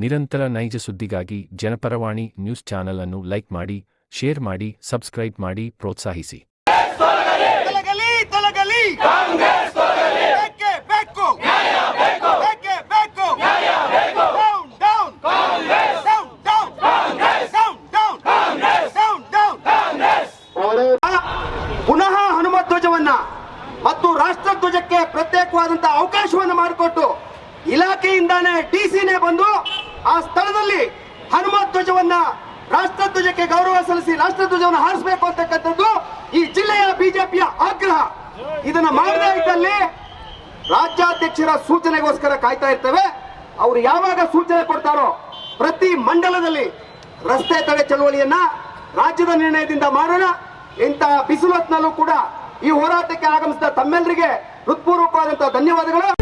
ನಿರಂತರ ನೈಜ ಸುದ್ದಿಗಾಗಿ ಜನಪರವಾಣಿ ನ್ಯೂಸ್ ಚಾನೆಲ್ ಅನ್ನು ಲೈಕ್ ಮಾಡಿ ಶೇರ್ ಮಾಡಿ ಸಬ್ಸ್ಕ್ರೈಬ್ ಮಾಡಿ ಪ್ರೋತ್ಸಾಹಿಸಿ. ತೊಲಗಲಿ ತೊಲಗಲಿ. ಬೇಕೇ ಬೇಕು. ಬೇಕೇ ಬೇಕು. Down down down down down down down ಪುನಃ ಹನುಮ ಧ್ವಜವನ್ನ ಮತ್ತು ರಾಷ್ಟ್ರ ಧ್ವಜಕ್ಕೆ ಪ್ರತ್ಯೇಕವಾದಂತಹ ಅವಕಾಶವನ್ನು ಮಾಡಿಕೊಟ್ಟು ಇಲಾಖೆಯಿಂದಾನೇ ಡಿಸಿನೇ ಬಂದು ಆ ಸ್ಥಳದಲ್ಲಿ ಹನುಮ ಧ್ವಜವನ್ನ ರಾಷ್ಟ್ರ ಧ್ವಜಕ್ಕೆ ಗೌರವ ಸಲ್ಲಿಸಿ ರಾಷ್ಟ್ರ ಧ್ವಜವನ್ನು ಹಾರಿಸಬೇಕು ಅಂತಕ್ಕಂಥದ್ದು ಈ ಜಿಲ್ಲೆಯ ಬಿಜೆಪಿಯ ಆಗ್ರಹ. ಇದನ್ನ ಮಾಡದೇ ಇದ್ದಲ್ಲಿ ರಾಜ್ಯಾಧ್ಯಕ್ಷರ ಸೂಚನೆಗೋಸ್ಕರ ಕಾಯ್ತಾ ಇರ್ತೇವೆ. ಅವರು ಯಾವಾಗ ಸೂಚನೆ ಕೊಡ್ತಾರೋ ಪ್ರತಿ ಮಂಡಲದಲ್ಲಿ ರಸ್ತೆ ತಡೆ ಚಳುವಳಿಯನ್ನ ರಾಜ್ಯದ ನಿರ್ಣಯದಿಂದ ಮಾಡೋಣ. ಇಂತಹ ಬಿಸಿಲು ಕೂಡ ಈ ಹೋರಾಟಕ್ಕೆ ಆಗಮಿಸಿದ ತಮ್ಮೆಲ್ಲರಿಗೆ ಹೃತ್ಪೂರ್ವಕವಾದಂತಹ ಧನ್ಯವಾದಗಳು.